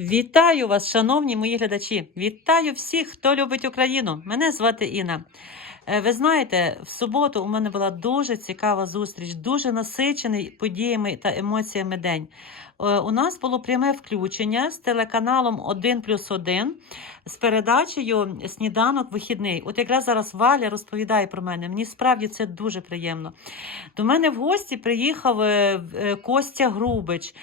Вітаю вас, шановні мої глядачі! Вітаю всіх, хто любить Україну. Мене звати Інна. Е, Ви знаєте, в суботу у мене була дуже цікава зустріч, дуже насичений подіями та емоціями день. Е, У нас було пряме включення з телеканалом 1 плюс 1 з передачею Сніданок вихідний. От якраз зараз Валя розповідає про мене. Мені справді це дуже приємно. До мене в гості приїхав е, Костя Грубич.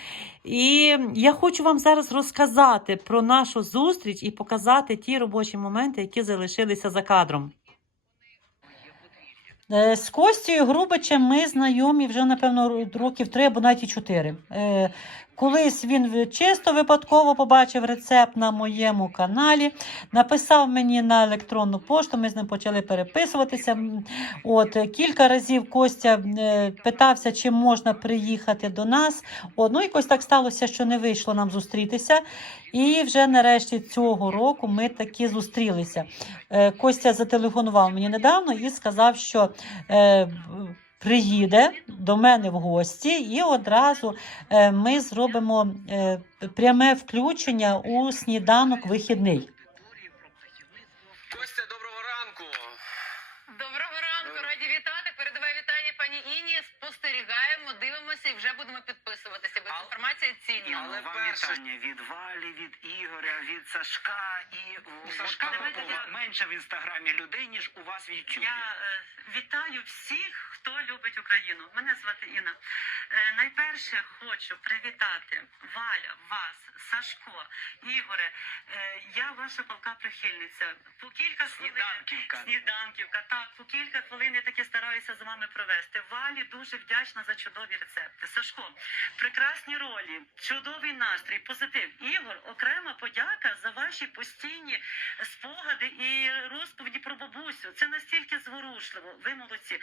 І я хочу вам зараз розказати про нашу зустріч і показати ті робочі моменти, які залишилися за кадром. Е, З Костю Грубичем ми знайомі вже, напевно, років три або навіть чотири. Колись він чисто випадково побачив рецепт на моєму каналі, написав мені на електронну пошту, ми з ним почали переписуватися. От, кілька разів Костя е, питався, чи можна приїхати до нас. От, ну, якось так сталося, що не вийшло нам зустрітися. І вже нарешті цього року ми таки зустрілися. Е, Костя зателефонував мені недавно і сказав, що е, приїде до мене в гості, і одразу е, ми зробимо е, пряме включення у сніданок вихідний. Але вам перше- вітання від Валі, від Ігоря, від Сашка і У Сашка давайте я- менше в інстаграмі людей, ніж у вас в Ютубі. Я е, вітаю всіх, хто любить Україну. Мене звати Інна. Е, найперше хочу привітати Валя, вас, Сашко, Ігоре. Е, я ваша палка прихильниця. По кілька хвилин. Сніданківка. Сніданківка, так, по кілька хвилин я таки стараюся з вами провести. Валі дуже вдячна за чудові рецепти. Сашко, прекрасні ролі, чудовий настрій, позитив. Ігор, окрема подяка за ваші постійні спогади і розповіді про бабусю. Це настільки зворушливо. Ви молодці.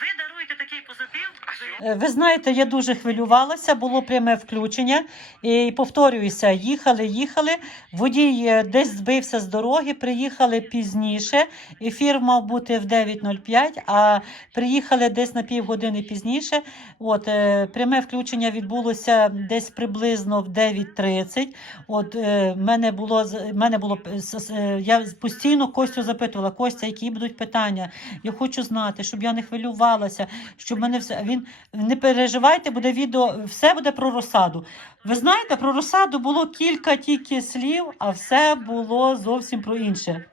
Ви даруєте такий позитив. Ви- Ви знаєте, я дуже хвилювалася, було пряме включення. І повторююся, їхали, їхали. Водій е, десь збився з дороги, приїхали пізніше. Ефір мав бути в 9.05, а приїхали десь на півгодини пізніше. От, е, пряме включення відбулося десь приблизно в 9.30. От е, мене було мене було с- е, я постійно Костю запитувала: Костя, які будуть питання? Я хочу знати, щоб я не хвилювалася, щоб мене все. Він не переживайте, буде відео, все буде про розсаду. Ви знаєте, про розсаду було кілька тільки слів, а все було зовсім про інше.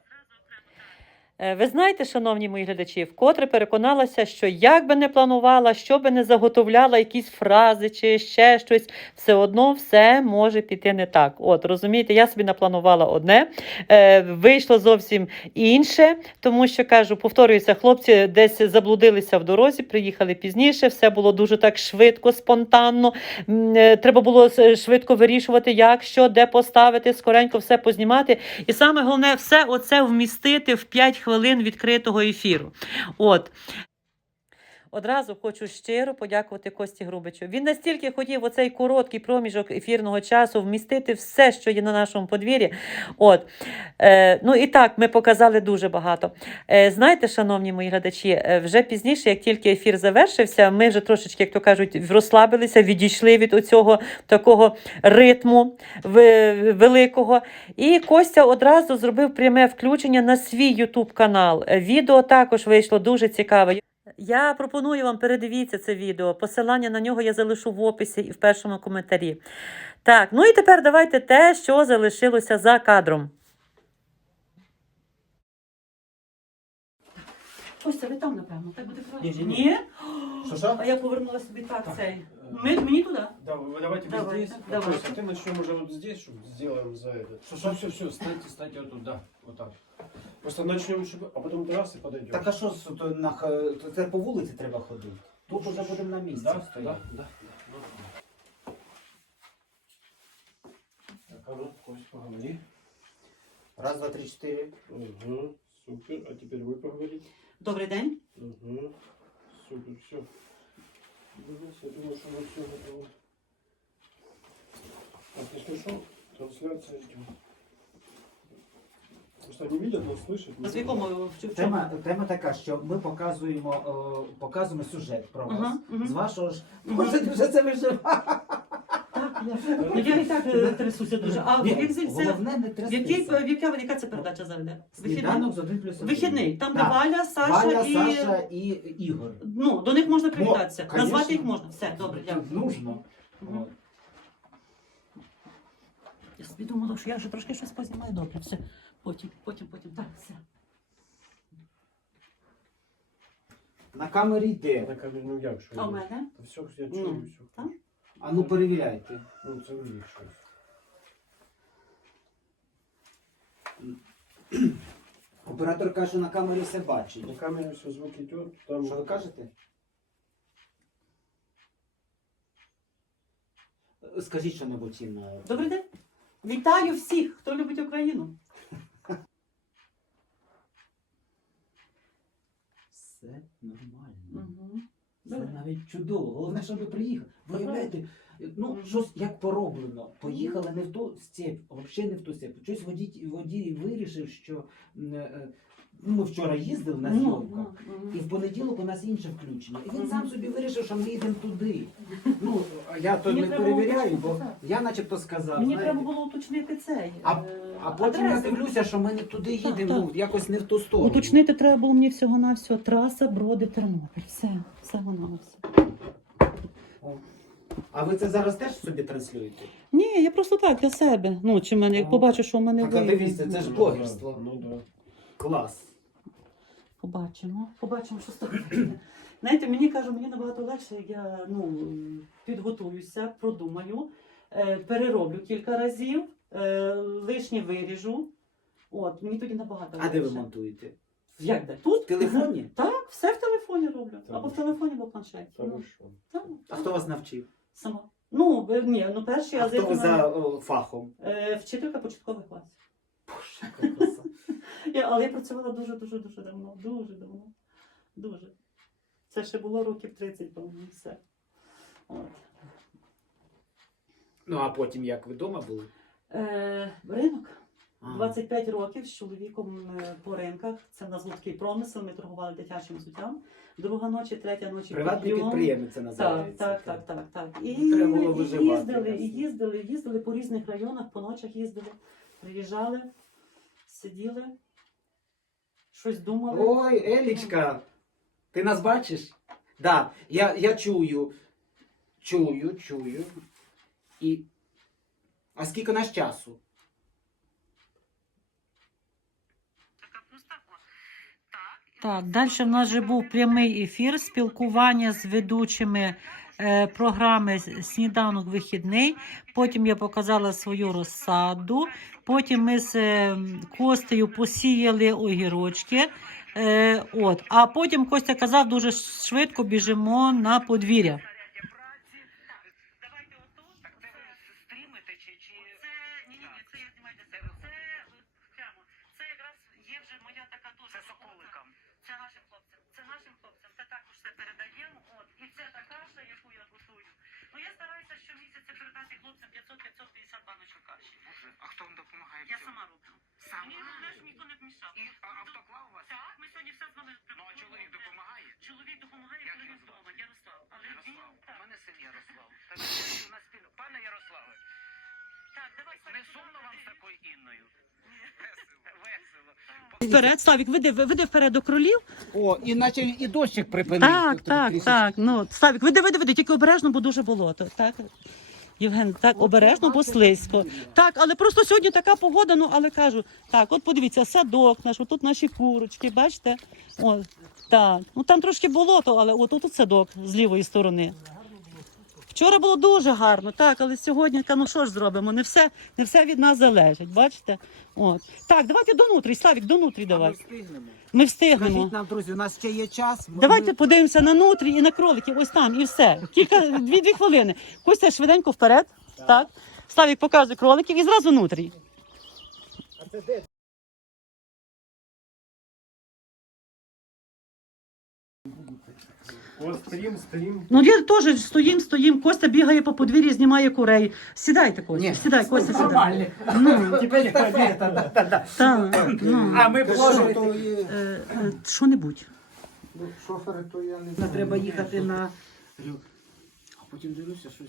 Е, Ви знаєте, шановні мої глядачі, вкотре переконалася, що як би не планувала, що би не заготовляла якісь фрази чи ще щось, все одно все може піти не так. От розумієте, я собі напланувала одне, е, вийшло зовсім інше, тому що кажу, повторююся, хлопці десь заблудилися в дорозі, приїхали пізніше, все було дуже так швидко, спонтанно. Е, Треба було швидко вирішувати, як, що, де поставити, скоренько все познімати. І саме головне, все оце вмістити в 5 хвилин відкритого ефіру. От. Одразу хочу щиро подякувати Кості Грубичу. Він настільки хотів оцей короткий проміжок ефірного часу вмістити все, що є на нашому подвір'ї. От. Е, ну і так, ми показали дуже багато. Е, знаєте, шановні мої глядачі, е, вже пізніше, як тільки ефір завершився, ми вже трошечки, як то кажуть, розслабилися, відійшли від оцього такого ритму великого. І Костя одразу зробив пряме включення на свій Ютуб канал. Е, Відео також вийшло дуже цікаве. Я пропоную вам передивіться це відео. Посилання на нього я залишу в описі і в першому коментарі. Так, ну і тепер давайте те, що залишилося за кадром. Ось це ви там, напевно, так буде краще. ні, ні. що? Что, что? А я повернула собі так Так, цей. э, Ми, мені туди? Да, вы давайте вы Давайте, здесь. давайте. Вопрос, а ты начнем уже вот здесь, чтобы сделаем за это. Все, все, все, встаньте, встаньте вот туда, вот так. Просто начнем, чтобы, а потом раз и подойдем. Так а що с- то на х- то це по вулиці треба ходити? Тут уже будемо на місці да, да, стояти. да, да. Так, а ну, Кость, поговори. Раз, два, три, чотири. Угу, супер. А теперь вы поговорите. Добрий день. Угу, супер, все. Я думаю, что мы все готово. Так, если что, трансляция ждем. Просто не видят, но слышат. А з якому в чому? Тема, тема така, що ми показуємо, е, показуємо сюжет про вас. Ага, мгм. З вашого ж. Мгм. Може, вже це вижив? Так, Ну я і так е, трясуся дуже. А Ні, як Головне не в якій, трястися. в яка, яка це передача завжди? Сніданок з один плюс один. Вихідний. Там, де Так. Валя, Саша Валя, і. Саша і Ігор. Ну, до них можна привітатися. конечно. Назвати їх можна. Все, добре, дякую. Нужно. Мгм. От. Я собі думала, що я вже трошки щось познімаю. Добре, все. Потім, потім, потім. Так, все. На камері йде. На камері, ну як що? А у мене? Та все, я чую, Ну, все. там? А ну перевіряйте. Ну, це них щось. Оператор каже, що на камері все бачить. На камері все звук йде, там... Що ви кажете? Скажіть що-небудь їм на. Добрий день. Вітаю всіх, хто любить Україну. Все нормально. Навіть чудово. Головне, щоб ви приїхали. Виявляєте, ну щось як пороблено. Поїхали не в ту степь, взагалі не в ту степь. Щось водій, водій вирішив, що м, е, ну, ми вчора їздили на зйомках. І в понеділок у нас інше включення. І він сам собі вирішив, що ми їдемо туди. Ну, а я то Мені не треба перевіряю, бо уточнити, я начебто сказав. Мені знаєте. треба було уточнити цей. А- е, А потім я дивлюся, що ми не туди їдемо, так. ну, якось не в ту сторону. Уточнити треба було мені всього на всього траса Броди Тернопіль. Все, все воно все. А ви це зараз теж собі транслюєте? Ні, я просто так для себе. Ну, чи мене, як побачу, що в мене Так, а вийде. дивіться, це ж Ну, блогерство. Ну, да. Клас. Побачимо, побачимо, що з того вийде. Знаєте, мені кажу, мені набагато легше, як я ну, підготуюся, продумаю, е, перероблю кілька разів, е, лишнє виріжу. От, мені тоді набагато А легше. де ви монтуєте? Як де? Тут? В телефоні? Так, все в телефоні роблю. Так. Або в телефоні, або в планшеті. Та Ну, ви що? так, А хто вас навчив? Сама. Ну, е, ні, ну перший А азик хто ви за о, фахом? е, вчителька початкових класів. Боже, але я працювала дуже, дуже, давно. Дуже давно. Дуже. Це ще було років 30, по-моєму, все. От. Ну, а потім як ви вдома були? Е, ринок. А. 25 років з чоловіком е, по ринках. Це в нас був такий промисел, ми торгували дитячим взуттям. Друга ночі, третя ночі Приватний підйом. підприємець це Так, називається. так, так, так, так. І, Ну, треба було і виживати, їздили, і ясно. їздили, їздили по різних районах, по ночах їздили, приїжджали, сиділи, щось думали. Ой, Елічка, ти нас бачиш? Да, я, я чую, чую, чую. І... А скільки нас часу? Так, далі в нас вже був прямий ефір, спілкування з ведучими програми Сніданок вихідний. Потім я показала свою розсаду. Потім ми з е, Костею посіяли огірочки. Е, от. А потім Костя казав, дуже швидко біжимо на подвір'я. Давайте отут. Так це ви стрімите чи... чи... Це ні, ні, ні, це я знімаю для себе. Це от прямо. Це якраз є вже моя така теж. Це соколикам. Це нашим хлопцям. Це нашим хлопцям. Це також все передаємо. От і це та каша, яку я готую. Ну я стараюся щомісяця передати хлопцям 500-550 баночок каші. Боже, а хто вам допомагає? в Я цьому? сама роблю. Сама? Мені головне, вмішав. І а, автоклав вас? Так, ми сьогодні все з вами Ну, а чоловік допомагає? Чоловік допомагає, Як коли він його звати? вдома. Ярослав. Але Ярослав. він У так. мене син Ярослав. Та у нас спільно. Пане Ярославе, Так, давай не сумно вам з такою Інною? Весело. Весело. Вперед, Славік, веди, веди вперед до кролів. О, іначе і дощик припинив. Так, так, так. Ну, Славік, веди, веди, веди, тільки обережно, бо дуже болото. Так. Євген, так, обережно, бо слизько. Так, але просто сьогодні така погода, ну але кажу, так, от подивіться, садок наш, тут наші курочки, бачите? О, так. Ну там трошки болото, але от тут садок з лівої сторони. Вчора було дуже гарно, так, але сьогодні, ну що ж зробимо? Не все, не все від нас залежить, бачите? От. Так, давайте до нутрі, Славік, до нутрі Ми встигнемо. Ми встигнемо. Скажіть нам, друзі, у нас ще є час. Ми- Давайте подивимося на нутрі і на кроликів. Ось там, і все. Кілька дві-дві хвилини. Костя швиденько вперед. Так. Славік показує кроликів і зразу нутрі. А це де? О, стрім, стрім. Ну я теж стоїм, стоїм. Костя бігає по подвір'ї, знімає курей. Сідайте, Костя. Ні. Сідай, Костя, сідай. Нормально. Ну, Тепер естафета, да, да, да. так, ну. А ми то є, Е, е, Що-небудь. ну, шофери, то я не Не знаю. треба їхати на. А потім дивлюся щось.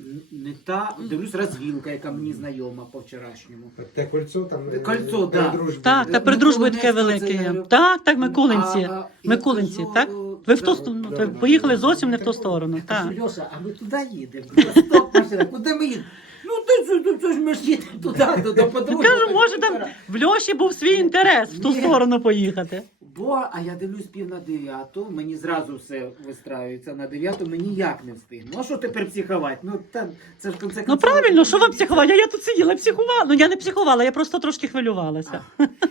Н- Не та, дивлюсь, розвілка, яка мені знайома по вчорашньому. Те кольцо там. е, Кольцо, да. Так, та дружбі таке велике є. Так, так, Микулинці. А, а, і Микулинці, кажу, так? Ви в ту сторону, ви поїхали зовсім не в ту сторону. Так. Льоша, а ми туди їдемо? Стоп, машина, куди ми їдемо? Ну, то, то, то, ж ми ж їдемо туди, до, до подруги. Кажу, може там в Льоші був свій інтерес в ту Ні. сторону поїхати. Бо, а я дивлюсь пів на дев'яту, мені зразу все вистраюється на дев'яту, ми ніяк не встигнемо. Ну, а що тепер психувати? Ну, там, це ж в конце Ну концов- правильно, що вам психувати? Я тут сиділа, психувала. Ну я не психувала, я просто трошки хвилювалася.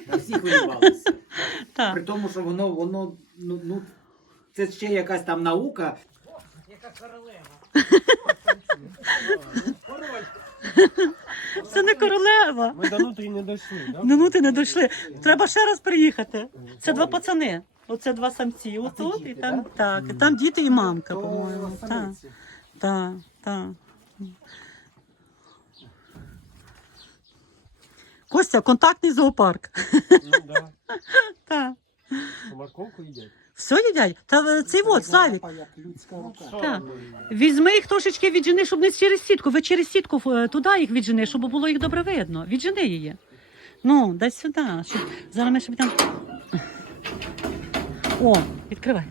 Та всі хвилювалися. Так. При тому, що воно, воно, ну, ну, це ще якась там наука. Яка королева. Це не королева. Мы до нутри не дошли, да? Ну, ну не дійшли. Треба ще раз приїхати. Це два пацани. Оце два самці. Отут і там да? так. І там діти і мамка, по-моєму. Так, так, так. Костя, контактний зоопарк. Ну да. Так. Морковку едят? Все їдять. Та е, цей от, Славік. Як людська рука. Так. Візьми їх трошечки віджени, щоб не через сітку. Ви через сітку е, туди їх віджени, щоб було їх добре видно. Віджени її. Ну, дай сюди. Щоб... Зараз ми ще там. О, відкривай.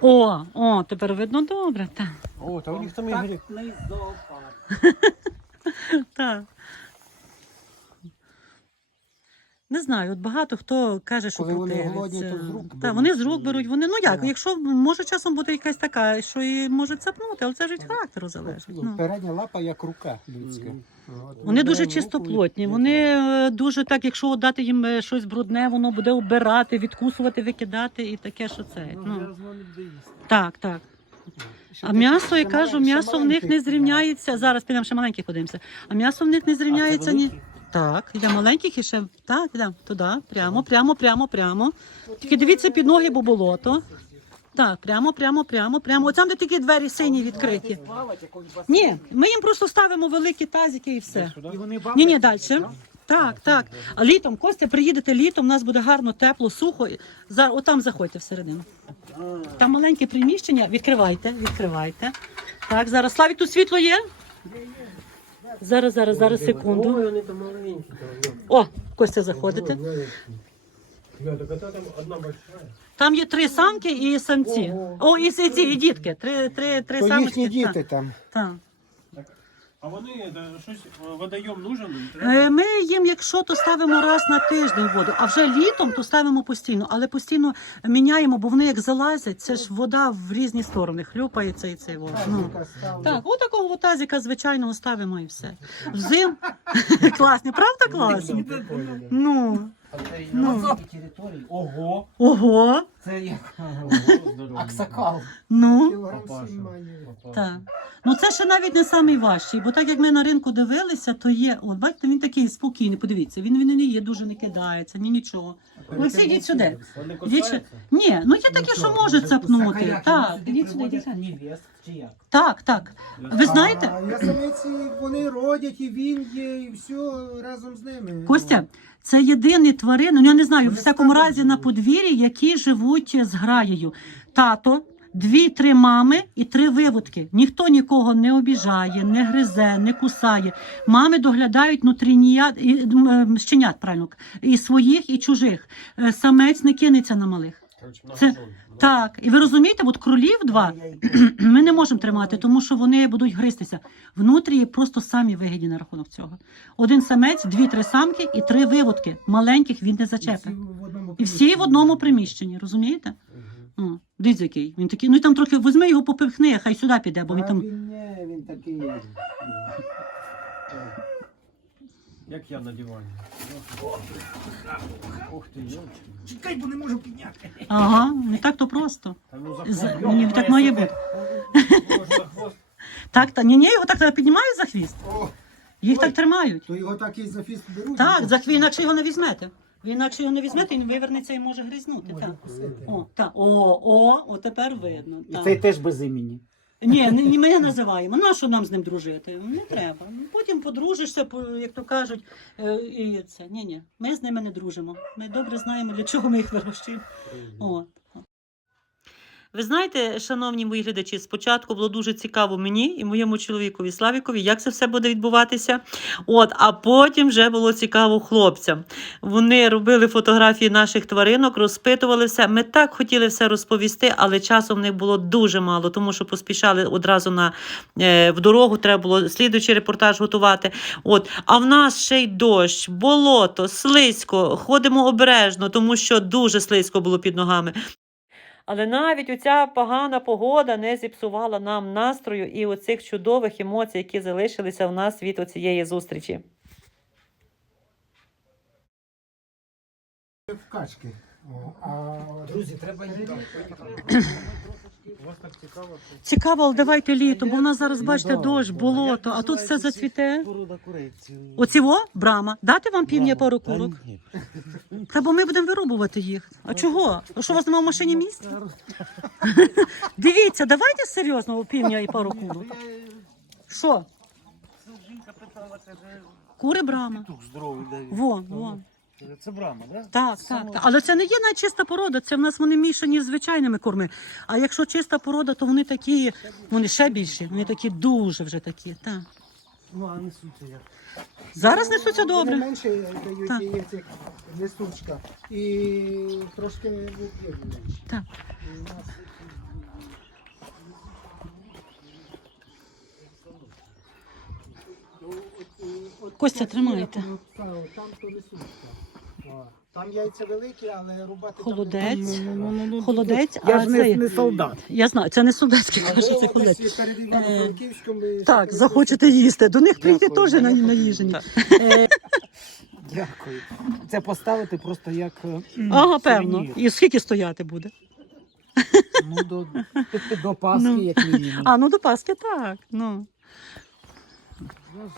О, о, тепер видно добре. Так, О, там у них там Игорь. Контактний так. Не знаю, от багато хто каже, що Коли вони голодні, то з рук Так, беруть. вони з рук беруть. Вони, ну як, Так. якщо може часом бути якась така, що і може цапнути, але це ж від характеру залежить. Ну. Передня лапа як рука людська. Мгм. От, Вони дуже руку чистоплотні. і- Вони е, дуже так, якщо дати їм е, щось брудне, воно буде обирати, відкусувати, викидати і таке, що це. Ну, Ну, так, так. Ще А такі- м'ясо, я ще кажу, м'ясо в них не зрівняється. Зараз підемо ще маленьких подивимося. А м'ясо в них не зрівняється ні. Так, йде маленьких і ще так, йдемо туди, прямо, прямо, прямо, прямо. Тільки дивіться під ноги, бо болото. Так, прямо, прямо, прямо, прямо. От там, де такі двері сині відкриті. Ні, ми їм просто ставимо великі тазики і все. Ні, ні, далі. Так, так. А літом, Костя, приїдете літом, у нас буде гарно, тепло, сухо. За, отам заходьте всередину. Там маленьке приміщення. Відкривайте, відкривайте. Так, зараз. Славік, тут світло є? Зараз, зараз, зараз, секунду. Ой, они там маленькие. О, Костя, заходите. Это там є три самки і самці. О, і, ці, і дітки. Три, три, три То самочки. їхні діти там. так. А вони, это, щось, е, водойом нужен? Е, Ми їм, якщо то ставимо раз на тиждень воду, а вже літом то ставимо постійно, але постійно міняємо, бо вони як залазять, це ж вода в різні сторони хлюпається і цей воду. Ну. Так, отакого тазика звичайного ставимо і все. Взим класні, правда класні? Ну, Ну. На території. Ого, ого, це як аксакал. ну. Папаша. Так. Ну це ще навіть не найважчий, бо так як ми на ринку дивилися, то є. От бачите, він такий спокійний. Подивіться, він, він не є, дуже не кидається, ні нічого. Ось ідіть сюди. Вони кусаються? Ні, ну є таке, що може цапнути. Так, ідіть сюди, ідіть сюди. Невест чи як? Так, так. Ви знаєте, А ясамиці вони родять, і він є, і все разом з ними. Костя, це єдині тварини, ну я не знаю, в всякому разі на подвір'ї, які живуть з граєю. Тато, дві-три мами і три виводки. Ніхто нікого не обіжає, не гризе, не кусає. Мами доглядають нутрінія і, м, е, щенят, правильно, і своїх, і чужих. Е, Самець не кинеться на малих. Це-. Так, і ви розумієте, от кролів два ми не можемо тримати, тому що вони будуть гристися. Внутрі просто самі вигідні на рахунок цього. Один самець, дві-три самки і три виводки. Маленьких він не зачепить. І всі в одному приміщенні, розумієте? О, дивіться, який. Він такий. Ну і там трохи візьми його попихни, хай сюди піде, бо він там. не, він такий. Ну, Як я на дивані. Ух ти, ёлки. Чекай, бо не можу підняти. Ага, не так то просто. Та ну за З- хвост. Ні, так має бути. Може, за хвост. Так, та ні, ні, його так піднімають за хвіст. О, Їх Ой. так тримають. то його так і за фіст беруть. Так, за хвіст, інакше його не візьмете. Ви інакше його не візьмете, він вивернеться і може гризнути. Може Так. О, так. О, о, о, тепер видно. І Так. цей теж без імені. Ні, не, не ми не називаємо. Нащо що нам з ним дружити? Не треба. Ну, Потім подружишся, по- як то кажуть, е, і це. Ні, ні, ми з ними не дружимо. Ми добре знаємо, для чого ми їх вирощуємо. От. Ви знаєте, шановні мої глядачі, спочатку було дуже цікаво мені і моєму чоловікові Славікові, як це все буде відбуватися. От, а потім вже було цікаво хлопцям. Вони робили фотографії наших тваринок, розпитували все. Ми так хотіли все розповісти, але часу в них було дуже мало, тому що поспішали одразу на е, в дорогу. Треба було слідуючий репортаж готувати. От, а в нас ще й дощ, болото, слизько. Ходимо обережно, тому що дуже слизько було під ногами. Але навіть оця погана погода не зіпсувала нам настрою і оцих чудових емоцій, які залишилися в нас від оцієї зустрічі. В качки. Друзі, треба їхати. вас так цікаво, що Цікаво, але давайте літом, бо в нас зараз, Ну, бачите, дощ, болото, а тут все зацвіте. Порода курей. ці- Оціво, брама. Дати вам півня пару курок? Та бо ми будемо вирубувати їх. А чого? А що у вас немає в машині місця? Дивіться, давайте серйозно у півня і пару курок. Що? Жінка питала, каже, Кури брама. тух здоровий дає. Вон, вон. Це брама, так? Так, так, так. Але це не є найчиста порода, це в нас вони мішані з звичайними курми. А якщо чиста порода, то вони такі, вони ще більші, вони такі дуже вже такі. Так. Ну, а несуться як. Зараз несуться Вони добре. менше дають Так. яєць, як несучка. І трошки від'єднують. Так. І у нас Костя, тримайте. Там то несучка. Там яйця великі, але рубати там Холодець. не- Холодець, Я а ж це... не, не солдат. Я знаю, це не солдатський, каже, це холодець. перед Е, Івано-Франківськом ви Так, ще захочете їсти. До них прийти Дякую. теж на- наїжені. Е, Дякую. Це поставити просто як е, Ага, певно. сувенір. І скільки стояти буде? Ну, до, до Пасхи, Ну. як мінімум. А, ну до Пасхи так. Ну. Ну,